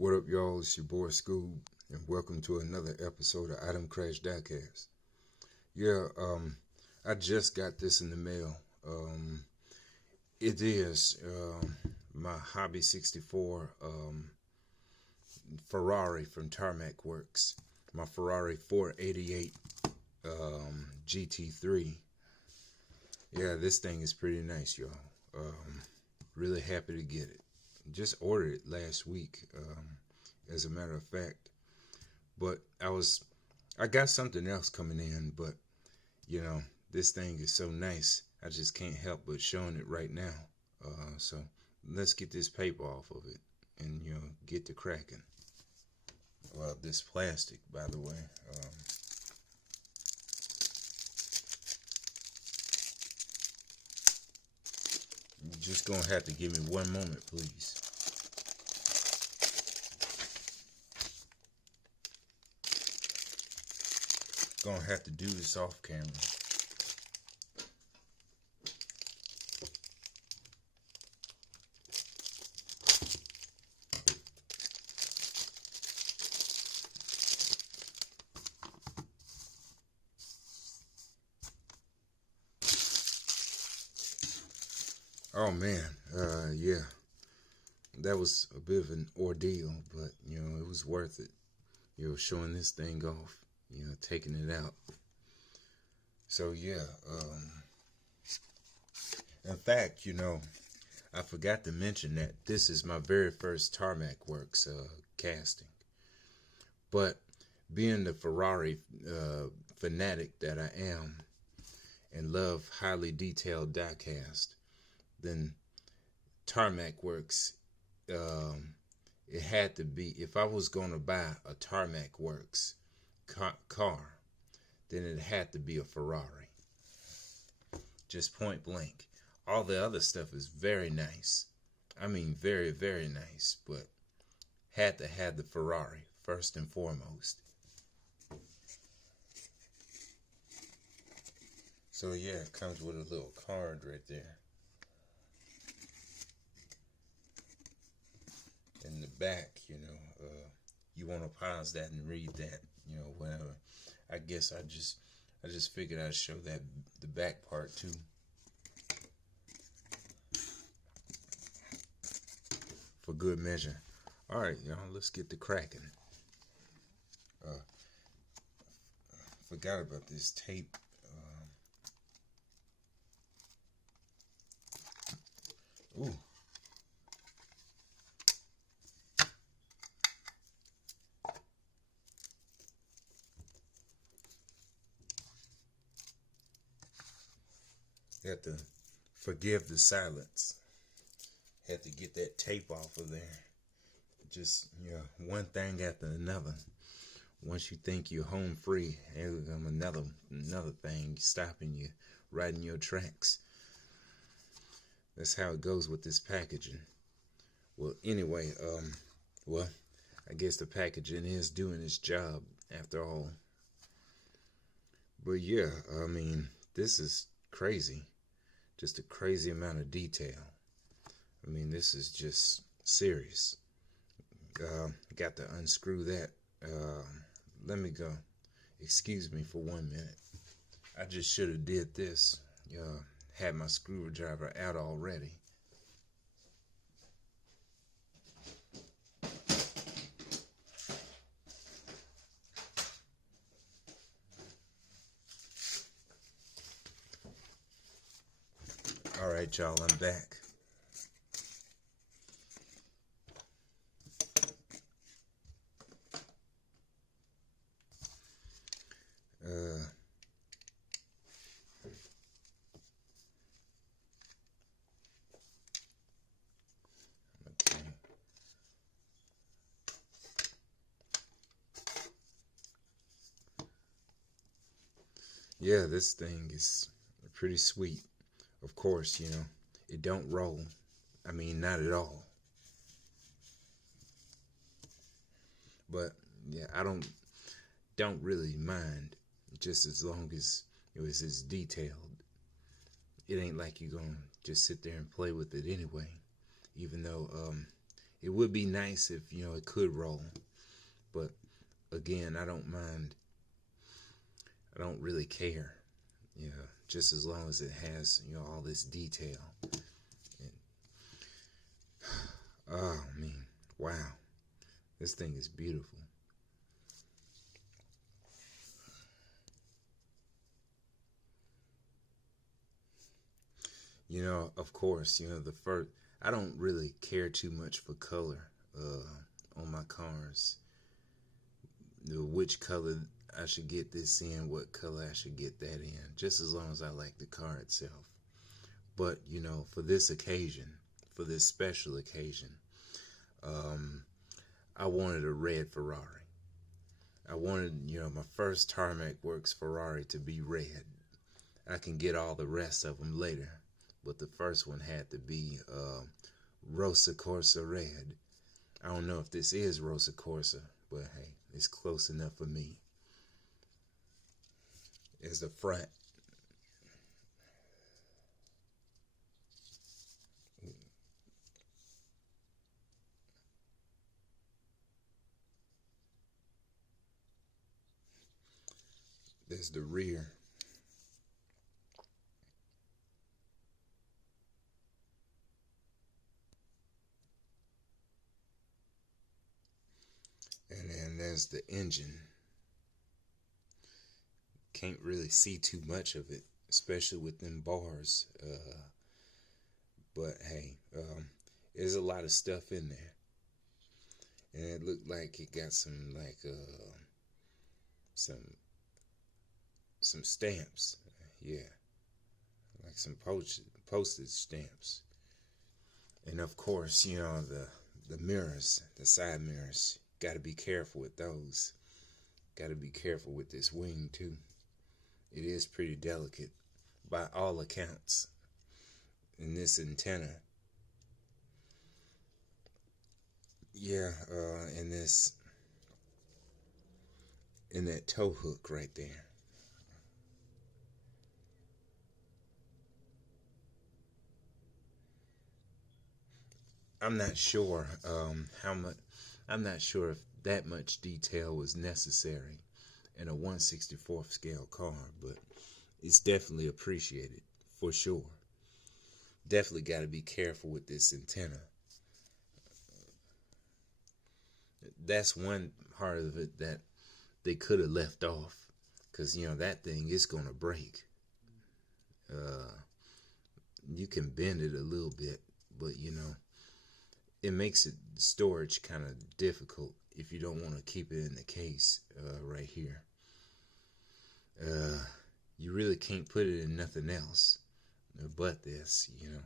What up, y'all? It's your boy Scoob, and welcome to another episode of Item Crash Diecast. I just got this in the mail. It is my Hobby 64 Ferrari from Tarmac Works. My Ferrari 488 GT3. Yeah, this thing is pretty nice, y'all. Really happy to get it. Just ordered it last week, as a matter of fact. But I got something else coming in, but this thing is so nice, I just can't help but showing it right now. So let's get this paper off of it and get to cracking. Well, this plastic, by the way. You're just gonna have to give me one moment, please. Gonna have to do this off camera. Oh man, yeah, that was a bit of an ordeal, but it was worth it. Showing this thing off, taking it out. So yeah, in fact, I forgot to mention that this is my very first Tarmac Works casting. But being the Ferrari fanatic that I am and love highly detailed diecast, then Tarmac Works, it had to be, if I was going to buy a Tarmac Works car, then it had to be a Ferrari. Just point blank. All the other stuff is very nice. I mean, very, very nice, but had to have the Ferrari first and foremost. So yeah, it comes with a little card right there. In the back, you want to pause that and read that, whatever. I guess I just figured I'd show that the back part too. For good measure. All right, y'all, let's get to cracking. Forgot about this tape. Ooh. You have to forgive the silence. Had to get that tape off of there. Just, one thing after another. Once you think you're home free, here comes another thing stopping you right in your tracks. That's how it goes with this packaging. Well, anyway, I guess the packaging is doing its job after all. But yeah, I mean, this is crazy. Just a crazy amount of detail. I mean, this is just serious. Got to unscrew that. Let me go. Excuse me for 1 minute. I just should have did this. Had my screwdriver out already. All right, y'all, I'm back. Okay. Yeah, this thing is pretty sweet. Of course, it don't roll. I mean, not at all. But yeah, I don't really mind, just as long as it's detailed. It ain't like you're gonna just sit there and play with it anyway. Even though It would be nice if, you know, it could roll, but again, I don't mind. I don't really care, you know, just as long as it has, you know, all this detail. And, oh man, wow, this thing is beautiful. You know, of course, you know, the first, I don't really care too much for color on my cars. Which color I should get this in, what color I should get that in, just as long as I like the car itself. But, you know, for this occasion, for this special occasion, I wanted a red Ferrari. I wanted, you know, my first Tarmac Works Ferrari to be red. I can get all the rest of them later, but the first one had to be Rosa Corsa red. I don't know if this is Rosa Corsa, but hey, it's close enough for me. Is the front. There's the rear. And then there's the engine. Can't really see too much of it, especially with them bars. But hey, there's a lot of stuff in there. And it looked like it got some like some stamps. Yeah. Like some postage stamps. And of course, you know, the mirrors, the side mirrors, got to be careful with those. Got to be careful with this wing too. It is pretty delicate by all accounts. And this antenna, yeah, and this, and that tow hook right there. I'm not sure how much. I'm not sure if that much detail was necessary in a 1/64th scale car, but it's definitely appreciated for sure. Definitely got to be careful with this antenna. That's one part of it that they could have left off, because you know that thing is gonna break. You can bend it a little bit, but you know it makes it storage kind of difficult if you don't want to keep it in the case right here. You really can't put it in nothing else but this, you know.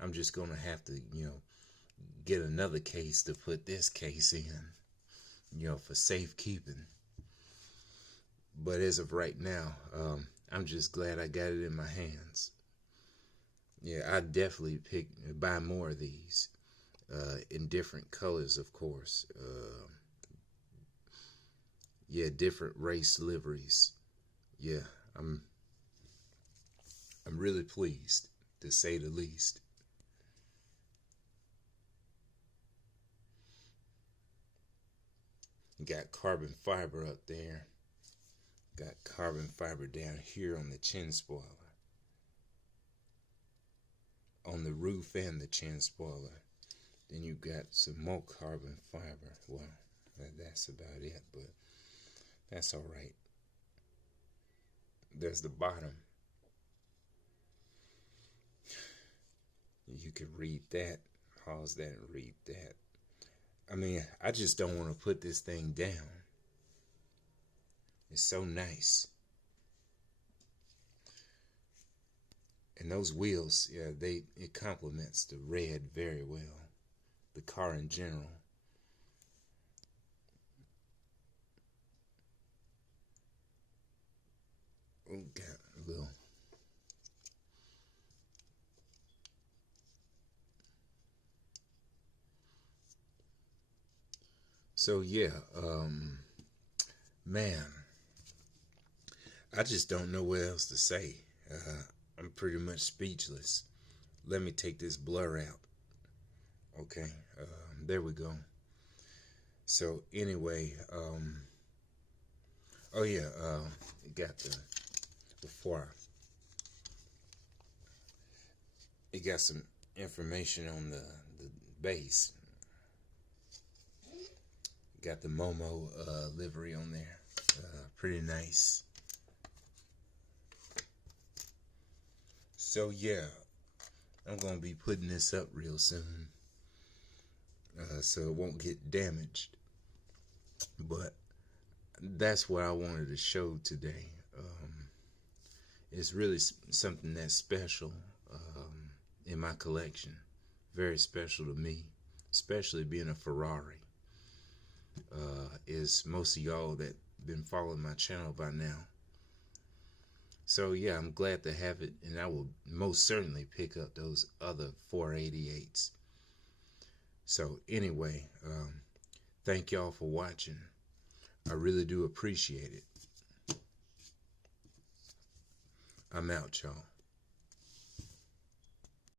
I'm just gonna have to, you know, get another case to put this case in, you know, for safekeeping. But as of right now, I'm just glad I got it in my hands. Yeah, I definitely buy more of these in different colors, of course. Yeah, different race liveries. Yeah, I'm really pleased, to say the least. Got carbon fiber up there. Got carbon fiber down here on the chin spoiler. On the roof and the chin spoiler. Then you got some more carbon fiber. Well, that's about it, but that's alright. There's the bottom. You can read that, pause that and read that. I mean, I just don't want to put this thing down. It's so nice. And those wheels, yeah, it complements the red very well. The car in general. Oh, got a little. So yeah, man, I just don't know what else to say. I'm pretty much speechless. Let me take this blur out. Okay. there we go. So anyway, oh yeah, it got it got some information on the base. Got the Momo livery on there. Pretty nice. So yeah, I'm gonna be putting this up real soon, so it won't get damaged. But that's what I wanted to show today. It's really something that's special in my collection. Very special to me, especially being a Ferrari. Is most of y'all that been following my channel by now. So yeah, I'm glad to have it, and I will most certainly pick up those other 488s. So anyway, thank y'all for watching. I really do appreciate it. I'm out, y'all.